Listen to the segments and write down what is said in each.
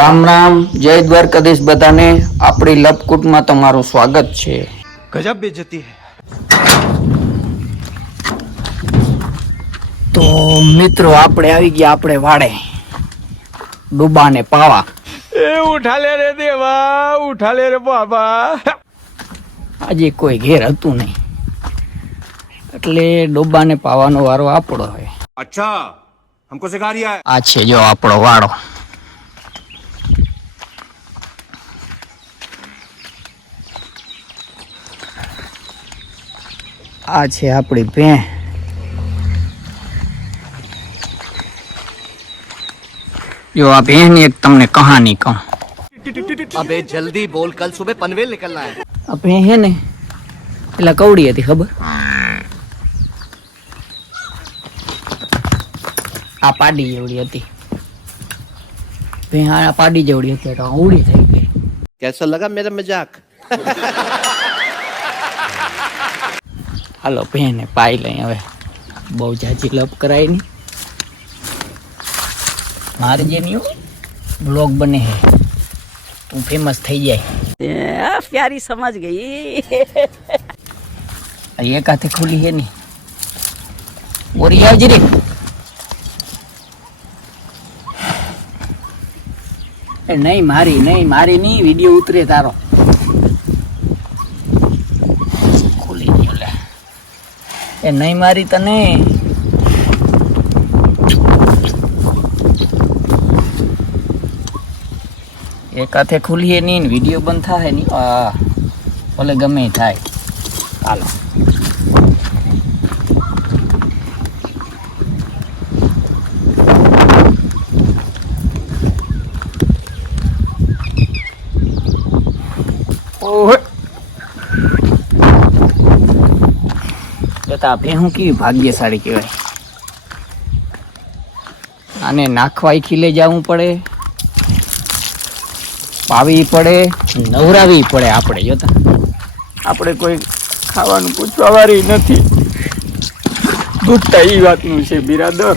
રામ રામ, જય દ્વારકાધીશ બધાને. આપણી લપકુટમાં તમારું સ્વાગત છે. ગજબ બેइज्जती है. તો મિત્રો આપણે આવી ગયા આપણે વાડે ડૂબાને પાવા. ए उठा ले रे देवा, उठा ले रे बाबा. આજે કોઈ ઘેર હતું નહીં એટલે ડોબાને પાવાનો વારો આપણો હોય. अच्छा, हमको सिखा रिया है. આ છે જો આપણો વાડો. આ છે આપણી ભેં. જો આ ભેંની એક તમને કહાની કહું. अबे जल्दी बोल, कल सुबह पनवेल निकलना है. આ ભેં હે ને પેલા કવડી હતી ખબર. આ પાડી જેવડી હતી ભેં. આ પાડી જેવડી હતી તો ઉડી થઈ ગઈ. कैसा लगा मेरा मजाक? હાલો ભેં ને પાઈ લઈ. હવે બહુ જાજી લપ કરાય નહીં. મારે જે નહીં બ્લોગ બને હે તું ફેમસ થઈ જાય. પ્યારી સમજ ગઈ. એક હાથે ખુલી હે ની ઓરી આવજે રે. નહીં મારી નહીં વિડીયો ઉતરે તારો. ખુલી ગયો લે. એ નહીં મારી તને. એક હાથે ખુલીએ નહીં વિડીયો બંધ થાય નહીં. ભલે ગમે થાય. હાલો બતા ભેહું કેવી ભાગ્યશાળી કહેવાય. આને નાખવાય ખીલે જવું પડે, પાવી પડે, નવરાવી પડે. આપણે જોતા આપણે કોઈ ખાવાનું પૂછવા વાળી નથી. દૂધતા એ વાતનું છે બિરાદર.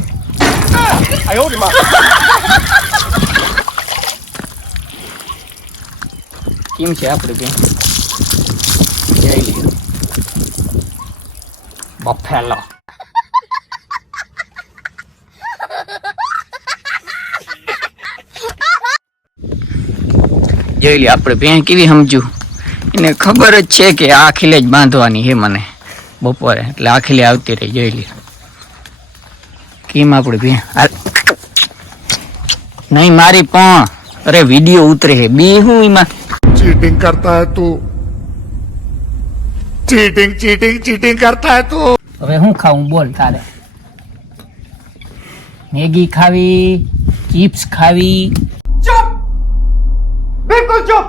કેમ છે આપણે બેન? જઈ લઈએ બફેલો. જોઈ લે આપણે ભેં કેવી સમજુ. એને ખબર જ છે કે આ ખીલે જ બાંધવાની હે મને બપોરે, એટલે આ ખીલે આવતી રહી. જોઈ લે કેમ આપણે ભેં. નહીં મારી પણ અરે વિડીયો ઉતરે હે બી હું એમાં. चीटिंग करता है तू. चीटिंग करता है तू. હવે હું ખાવું બોલ તારે? મેગી ખાવી, ચિપ્સ ખાવી? चुप, बिल्कुल चुप.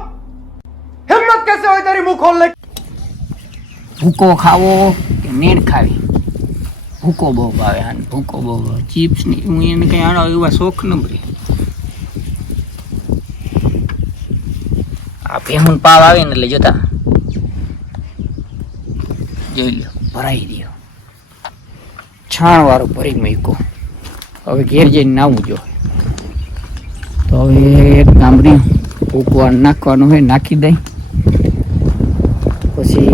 हिम्मत कैसे हुई तेरी मुंह खोलने की? ભૂકો ખાવો કે નેણ ખાવી? ભૂકો બહુ ભાવે. આને ભૂકો બહુ ભાવે. ચિપ્સ ની હું એને કઈ આનો એવા શોખ ન ભરી. આ ભેહું પાવ આવે ને એટલે જોતા જોઈ લો ભરાઈ દો. છાણ વાળું ભરી મૂકો. હવે ઘેર જઈને નાવું જો. તો હવે એક ગામડી ભૂકવાનું નાખવાનું હોય નાખી દઈ. પછી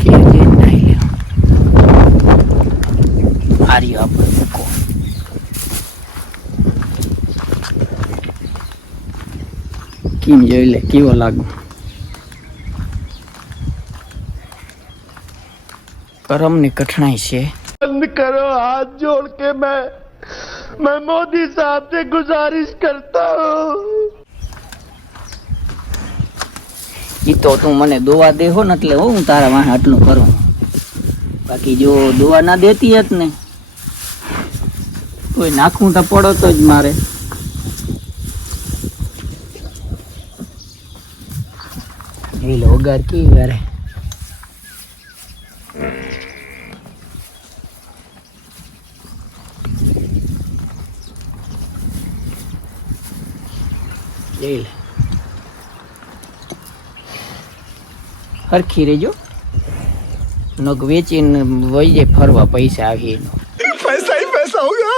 ઘેર જઈને નાહી લે. આ રહ્યો આપણે ભૂકો. કેમ જોઈ લે કેવો લાગુ. કરમ ની કઠણાઈ છે. बंद करो हाथ जोड़ के मैं मोदी साहब से गुजारिश करता हूँ. ઈ તો તું મને દોવા દેહો ને એટલે હું તારા વાહે આટલું કરું. બાકી જો દોવા ના દેતી હોત ને કોઈ નાખવું તો પડો તો જ મારે. એ લોગાર કેવી વારે. લઈ લે હરખી રેજો. નગ વેચીને વહી જાય ફરવા. પૈસા આવી એનો पैसा ही पैसा होगा.